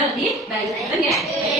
bisa lebih baik. Betul ya?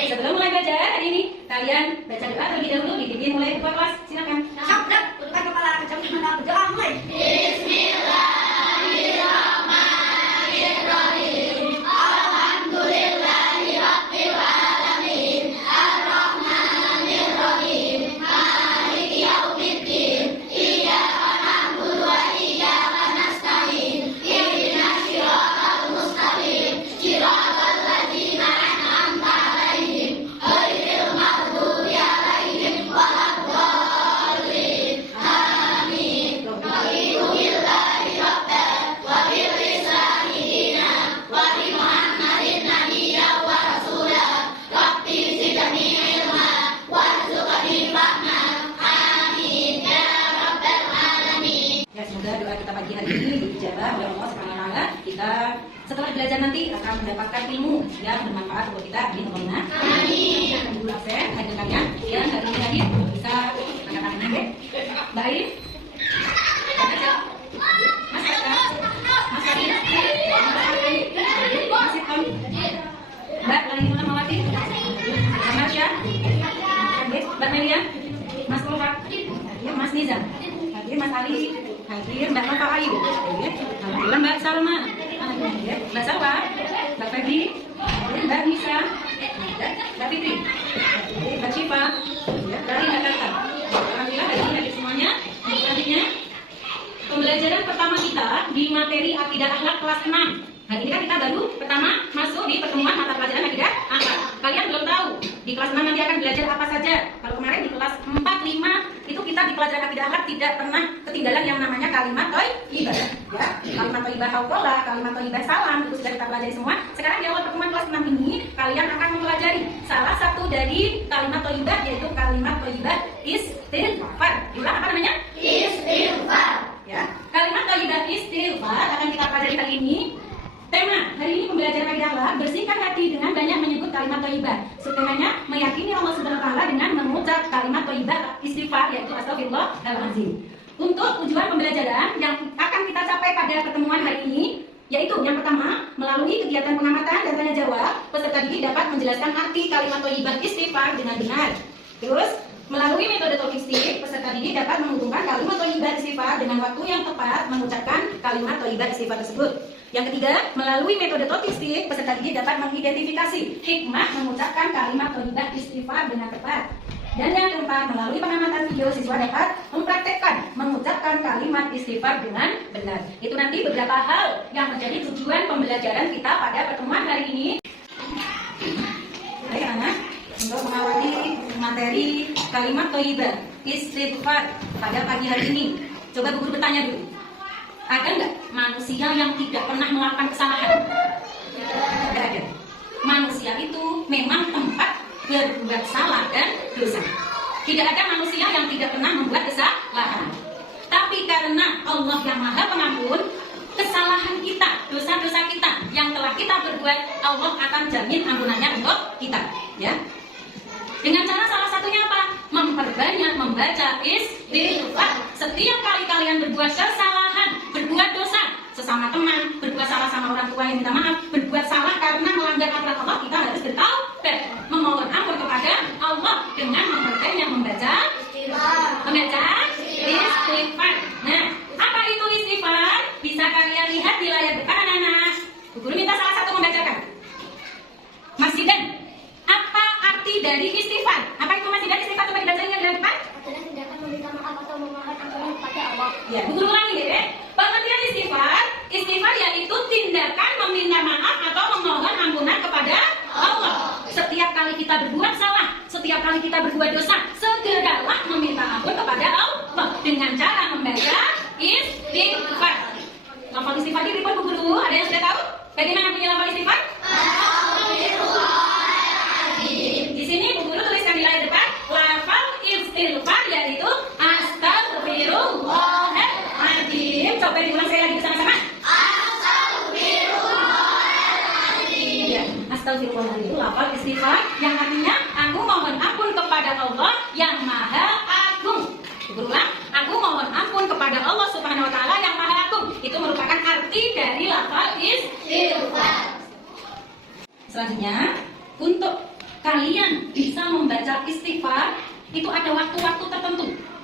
Sebelum mulai belajar hari ini, kalian baca doa terlebih dahulu, dipimpin mulai ketua kelas. Silakan. Sabda, tundukkan kepala, kejauhan mata, berdoa mulai. Bismillahirrahmanirrahim. Alhamdulillahirabbil alamin. Arrahmanirrahim. Maliki yaumiddin. Iyyaka na'budu wa iyyaka nasta'in. Ihdinas siratal mustaqim. Siratal ladzina an'amta 'alaihim ghairil maghdubi 'alaihim waladdallin. Amin. Raditu billahi rabban wa bil islami dinan wa bi Muhammadin nabiyyan wa rasulan. Rabbi zidni ilma warzuqni fahma. Amin ya rabbal alamin. Ya, semoga doa kita pagi hari ini diijabah oleh Allah Subhanahu wa taala. Kita setelah belajar nanti akan mendapatkan ilmu yang bermanfaat untuk kita. Amin. Amin. Dulu absen, hadir kalian yang hari ini hadir bisa angkat tangan ya. Mbak Ain. Mas Eka. Mas Adi. Mas Ikom. Mbak Lani Muhammawati. Mbak Marsha. Mbak Melia. Mas Kulfa. Mas Nizam. Hadir Mas Ali. Hadir Mbak Nova Ayu. Alhamdulillah Mbak Salma. Mbak Salwa. Mbak Febri. Mbak Nisa. Mbak Fitri. Mbak Syifa. Dari Jakarta. Alhamdulillah hari ini hadir semuanya. Selanjutnya pembelajaran pertama kita di materi akidah akhlak kelas 6. Hari ini kan kita baru pertama masuk di pertemuan mata pelajaran akidah akhlak. Kalian belum tahu di kelas 6 nanti akan belajar apa saja. Kalau kemarin di kelas 4, 5 itu kita di pelajaran akidah akhlak tidak pernah ketinggalan yang namanya kalimat thayyibah. Ya, kalimat thayyibah hauqalah, kalimat thayyibah salam itu sudah kita pelajari semua. Sekarang di awal pertemuan kelas 6 ini kalian akan mempelajari salah satu dari kalimat thayyibah yaitu kalimat thayyibah istighfar. Diulang apa namanya? Istighfar. Ya, kalimat thayyibah istighfar akan kita pelajari kali ini. Tema hari ini pembelajaran akidah akhlak, bersihkan hati dengan banyak menyebut kalimat thayyibah. Subtemanya meyakini Allah Subhanahu wa taala dengan mengucap kalimat thayyibah istighfar yaitu astagfirullahaladzim. Untuk tujuan pembelajaran yang akan kita capai pada pertemuan hari ini yaitu yang pertama, melalui kegiatan pengamatan dan tanya jawab, peserta didik dapat menjelaskan arti kalimat thayyibah istighfar dengan benar. Terus, melalui metode talking peserta didik dapat menghubungkan kalimat thayyibah istighfar dengan waktu yang tepat mengucapkan kalimat thayyibah istighfar tersebut. Yang ketiga, melalui metode talking peserta didik dapat mengidentifikasi hikmah mengucapkan kalimat thayyibah istighfar dengan tepat. Dan yang keempat, melalui pengamatan video siswa dapat mempraktekkan mengucapkan kalimat istighfar dengan benar. Itu nanti beberapa hal yang menjadi tujuan pembelajaran kita pada pertemuan hari ini. Baik anak, untuk mengawali materi kalimat thayyibah istighfar pada pagi hari ini, coba Bu Guru bertanya dulu. Ada nggak manusia yang tidak pernah melakukan kesalahan? Tidak ada. Manusia itu memang tempat berbuat salah dan dosa. Tidak ada manusia yang tidak pernah membuat kesalahan. Tapi karena Allah yang Maha Pengampun, kesalahan kita, dosa-dosa kita yang telah kita berbuat, Allah akan jamin ampunannya untuk kita. Ya. Dengan cara salah satunya apa? Memperbanyak membaca istighfar. Setiap kali kalian berbuat kesalahan, berbuat dosa sesama teman, berbuat salah sama orang tua yang minta maaf, berbuat salah karena melanggar aturan Allah, kita harus bertaubat, memohon ampun kepada Allah dengan memperbanyak membaca istighfar. Nah, apa itu istighfar? Bisa kalian lihat di layar depan anak-anak. Bu Guru minta salah satu membacakan. Mas Zidan, apa arti dari istighfar? Apa itu Mas Zidan istighfar? Coba dibacain yang di layar depan. Adalah tindakan meminta maaf atau memohon ampun kepada Allah. Ya, Bu Guru ulangi ya. Pengertian istighfar yaitu tindakan meminta maaf atau memohon ampunan kepada Allah. Setiap kali kita berbuat salah, setiap kali kita berbuat dosa, segeralah meminta ampun kepada Allah dengan cara membaca istighfar. Lafal istighfar di Bu Guru, ada yang sudah tahu? Bagaimana bunyi lafal istighfar? Di sini Bu Guru tuliskan di layar depan, lafal istighfar yaitu astagfirullahaladzim. Coba diulang sekali lagi bersama-sama. Astagfirullahaladzim. Ya, astagfirullahaladzim itu lafal istighfar yang artinya aku mohon ampun kepada Allah yang Maha Agung. Berulang, aku mohon ampun kepada Allah Subhanahu wa taala yang Maha Agung. Itu merupakan arti dari lafal istighfar. Selanjutnya,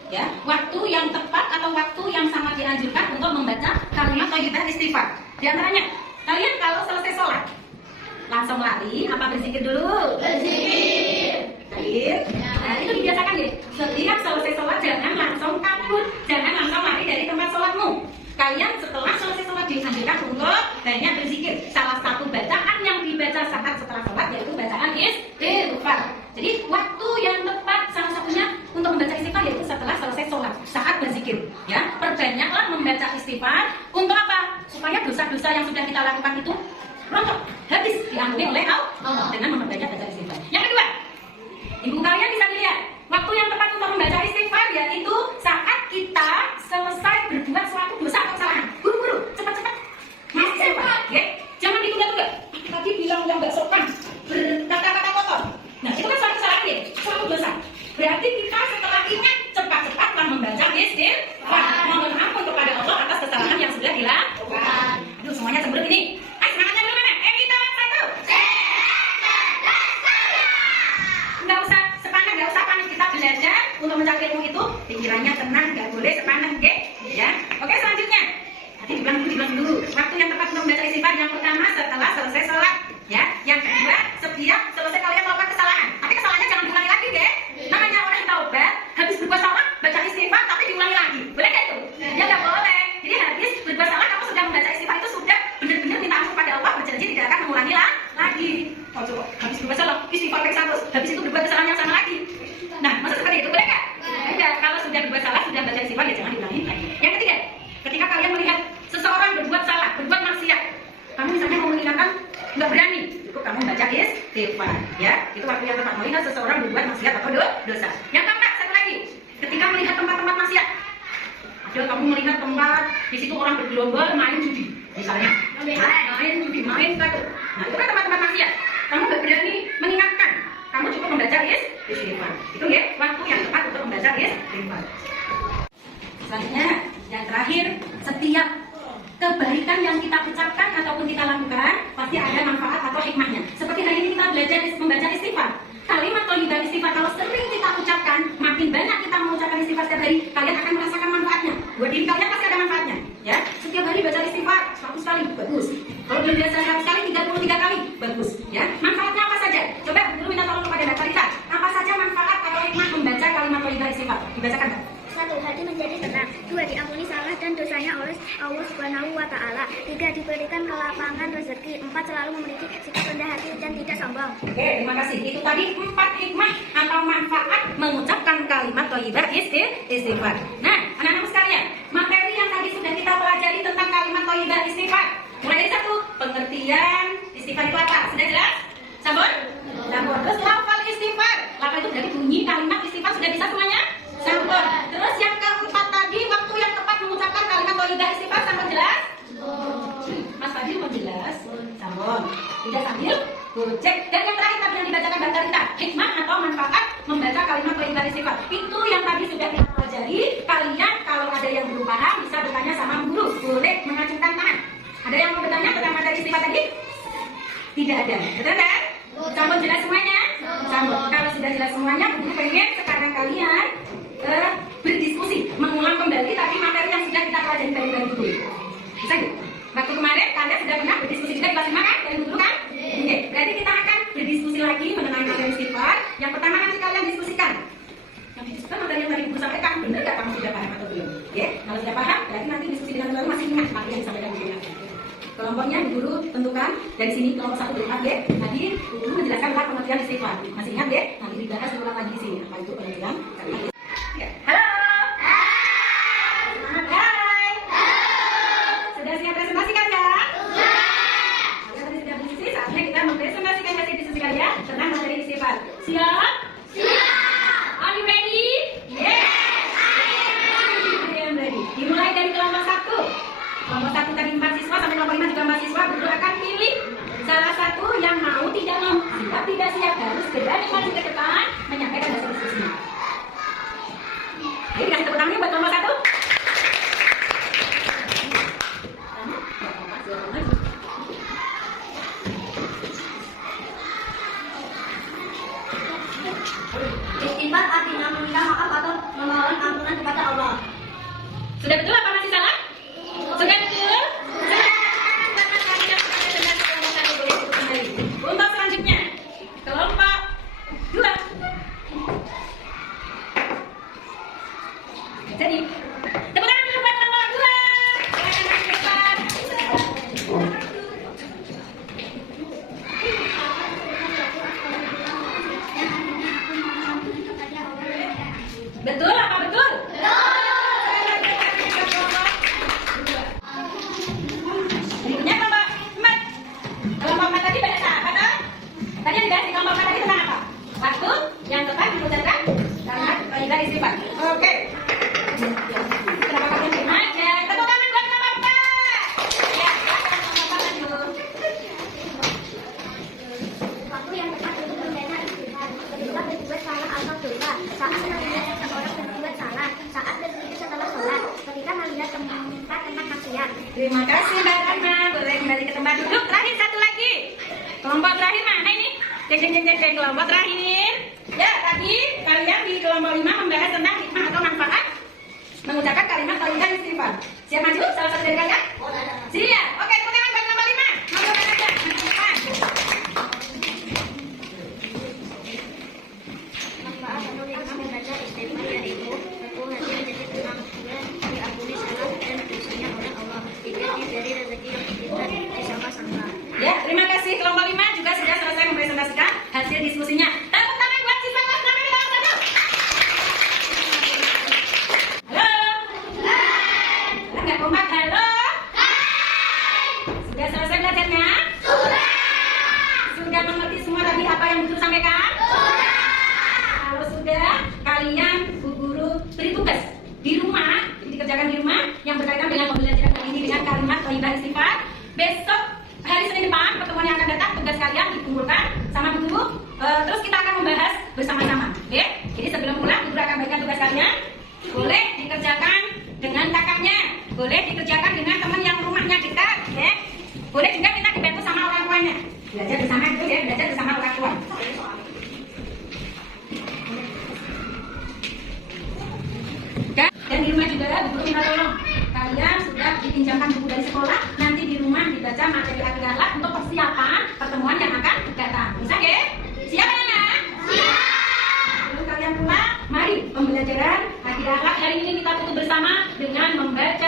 Ya, waktu yang tepat atau waktu yang sangat dianjurkan untuk membaca kalimat thayyibah istighfar. Di antaranya, kalian kalau selesai sholat langsung lari apa berzikir dulu? Berzikir. Nah, itu dibiasakan ya. Setiap selesai sholat jangan langsung kabur, jangan langsung lari dari tempat sholatmu. Kalian setelah selesai sholat dianjurkan untuk banyak berzikir. Salah satu bacaan yang dibaca saat setelah sholat yaitu bacaan istighfar. Jadi waktu yang tepat salah satunya untuk membaca istighfar yaitu setelah selesai sholat saat berzikir. Ya, perbanyaklah membaca istighfar. Untuk apa? Supaya dosa-dosa yang sudah kita lakukan itu rontok, habis diampuni oleh Allah dengan memperbanyak baca istighfar. Yang kedua, ibu kalian bisa lihat waktu yang tepat untuk membaca istighfar yaitu saat kita selesai berbuat suatu dosa atau kesalahan. Buru-buru, cepat-cepat. Mas istighfar, ya. Jangan ditunda-tunda. Tadi bilang yang nggak sopan, berkata-kata kotor. Nah, itu kan suatu kesalahan ya, suatu dosa. Berarti kita setelah ingat cepat-cepatlah membaca istighfar. Mohon ampun kepada Allah atas kesalahan yang sudah dilakukan. Aduh, semuanya cemberut ini. Semangatnya dulu mana? Kita satu. Nggak usah sepanang, nggak usah panik, kita belajar untuk mencari ilmu itu pikirannya tenang, nggak boleh sepanang, oke? Ya. Oke, selanjutnya. Tadi dibilang dulu. Waktu yang tepat untuk membaca istighfar yang pertama setelah selesai sholat. Ya. Yang kedua, setiap selesai kalian melakukan kesalahan. Tapi kesalahannya jangan diulangi lagi, deh. Namanya orang taubat, habis berbuat salah baca istighfar tapi diulangi lagi. Boleh nggak itu? Ya nggak boleh. Jadi habis berbuat salah kamu sudah membaca istighfar itu sudah benar-benar minta ampun kepada Allah, berjanji tidak akan mengulangi lagi. Oh, coba habis berbuat salah istighfar terus, habis itu berbuat kesalahan yang sama lagi. Nah, maksud seperti itu boleh nggak? Enggak. Kalau sudah berbuat salah sudah baca istighfar ya jangan diulangi lagi. Yang ketiga, ketika kalian melihat seseorang berbuat salah, berbuat maksiat, kamu misalnya mau mengingatkan nggak berani, cukup kamu baca istighfar, ya. Itu waktu yang tepat melihat seseorang berbuat maksiat atau dosa. Yang keempat, satu lagi, ketika melihat tempat-tempat maksiat, ada kamu melihat tempat di situ orang bergerombol main judi, misalnya, main judi, main tato. Nah, itu kan tempat-tempat maksiat. Kamu nggak berani mengingatkan, kamu cukup membaca istighfar. Itu ya, waktu yang tepat untuk membaca istighfar. Selanjutnya, yang terakhir, setiap kebaikan yang kita ucapkan ataupun kita lakukan pasti ada manfaat atau hikmahnya. Seperti hari ini kita belajar membaca istighfar. Kalimat thayyibah istighfar kalau sering kita ucapkan, makin banyak kita mengucapkan istighfar setiap hari, kalian akan merasakan manfaatnya. Buat diri kalian pasti ada manfaatnya. Ya, setiap hari baca istighfar 100 kali, bagus. Kalau belum biasa 100 kali, 33 kali, bagus. Ya, manfaatnya apa saja? Coba dulu minta tolong kepada Mbak Tarita. Apa saja manfaat atau hikmah membaca kalimat thayyibah istighfar? Dibacakan, Mbak. 1. Hati menjadi tenang. 2. Diampuni salah dan dosanya oleh Allah Subhanahu wa Ta'ala. 3. Diberikan kelapangan rezeki. 4. Selalu memiliki sikap rendah hati dan tidak sombong. Oke, terima kasih. Itu tadi 4 hikmah atau manfaat mengucapkan kalimat thayyibah istighfar. Nah, anak-anak sekalian, materi yang tadi sudah kita pelajari tentang kalimat thayyibah istighfar. Mulai dari 1, pengertian istighfar itu apa? Sudah jelas? Sabun? Sabun. Terus lafal istighfar. Lafal itu dari bunyi kalimat istighfar sudah bisa semuanya? Sabun. Terus yang keempat tadi, waktu yang tepat mengucapkan kalimat thayyibah istighfar, sabun jelas? Mas Fadil mau jelas? Sabun. Tidak sambil gocek. Dan yang terakhir tadi yang dibacakan Mbak Tarita, hikmah atau manfaat membaca kalimat thayyibah istighfar. Itu yang tadi sudah kita pelajari. Kalian kalau ada yang belum paham bisa bertanya sama guru. Boleh mengacungkan tangan. Ada yang mau bertanya tentang materi istighfar tadi? Tidak ada. Betul kan? Sabun jelas semuanya? Sabun. Kalau sudah jelas semuanya, guru pengen sekarang kalian berdiskusi, mengulang kembali tadi materi yang sudah kita pelajari dari dulu. Bisa nggak? Waktu kemarin kalian sudah pernah berdiskusi juga di kelas 5 kan? Dari dulu kan? Oke, berarti kita akan berdiskusi lagi mengenai materi istighfar. Yang pertama nanti kalian diskusikan. Yang didiskusikan materi yang tadi guru sampaikan, benar nggak kamu sudah paham atau belum? Ya, kalau sudah paham, berarti nanti diskusi dengan guru masih ingat materi yang disampaikan guru. Kelompoknya guru tentukan dari sini kelompok 1 dulu ya. Tadi guru menjelaskan tentang pengertian istighfar. Masih ingat ya? Nanti dibahas ulang lagi di sini. Apa itu pengertian? Ya. Halo. Semangat, hai. Sudah siap presentasi kan ya? Sudah. Kalian sudah berdiskusi, saatnya kita mempresentasikan hasil diskusi kalian tentang materi istighfar. Siap? Siap. Are you ready? Yes. I am ready. Dimulai dari kelompok 1. Kelompok 1 tadi 4 siswa, sampai kelompok 5 juga 4 siswa. Guru akan pilih salah satu yang mau tidak mau. Siap tidak siap harus berani maju ke depan menyampaikan hasil diskusinya. Ayo kasih tepuk tangannya buat kelompok 1. Istighfar artinya meminta maaf atau memohon ampunan Sudah betul apa masih salah? Sudah betul? Untuk selanjutnya, kelompok 2. Jadi, tepuk tangan dulu buat kelompok 2. Betul apa betul? Berikutnya kelompok 4. Kelompok 4 tadi pada saat apa? Tadi yang dibahas di kelompok 4 tadi tentang apa? Waktu yang tepat mengucapkan kalimat kaidah istighfar. Oke. Kenapa kalian diem aja? Tepuk tangan buat kelompok 4. Ya, silakan kelompok 4 dulu. Waktu yang tepat untuk membaca istighfar ketika berbuat salah atau dosa, saat melihat seseorang berbuat salah, saat berzikir setelah sholat, ketika melihat tempat maksiat. Terima kasih Mbak Rahma. Boleh kembali ke tempat duduk. Terakhir satu lagi. Kelompok terakhir mana ini? Cek. Kelompok terakhir. Ya, tadi kalian di kelompok 5 membahas tentang hikmah atau manfaat mengucapkan kalimat kaidah istighfar. Siap maju? Salah satu dari kalian? Siap. Oke, tepuk tangan buat kelompok 5. Maju aja. Manfaat atau hikmah membaca istighfar yaitu satu, hati menjadi tenang, dua, diampuni salah dan dosanya oleh Allah, tiga, diberi rezeki yang tidak disangka-sangka. Ya, terima kasih kelompok 5 juga sudah selesai mempresentasikan hasil diskusinya. Tepuk tangan buat siswa kelas 6 di kelas 1. Halo. Enggak kompak, halo. Sudah selesai belajarnya? Sudah mengerti semua tadi apa yang Guru sampaikan? Kalau sudah, kalian Bu Guru beri tugas di rumah, dikerjakan di rumah yang berkaitan dengan pembelajaran kali ini dengan kalimat kaidah istighfar. Besok hari Senin depan pertemuan yang akan datang tugas kalian dikumpulkan sama Bu Guru, terus kita akan membahas bersama-sama. Oke? Jadi sebelum pulang Bu Guru akan bagikan tugas kalian. Boleh dikerjakan dengan kakaknya, boleh dikerjakan dengan teman yang rumahnya dekat, ya. Boleh juga minta dibantu sama orang tuanya. Belajar bersama itu ya, belajar bersama orang tua. Dan di rumah juga Bu Guru minta tolong kalian sudah dipinjamkan buku dari sekolah, nanti di rumah dibaca materi akhirat untuk persiapan pertemuan yang akan datang. Bisa ya? Siap anak? Siap. Sebelum kalian pulang, mari pembelajaran akhirat hari ini kita tutup bersama dengan membaca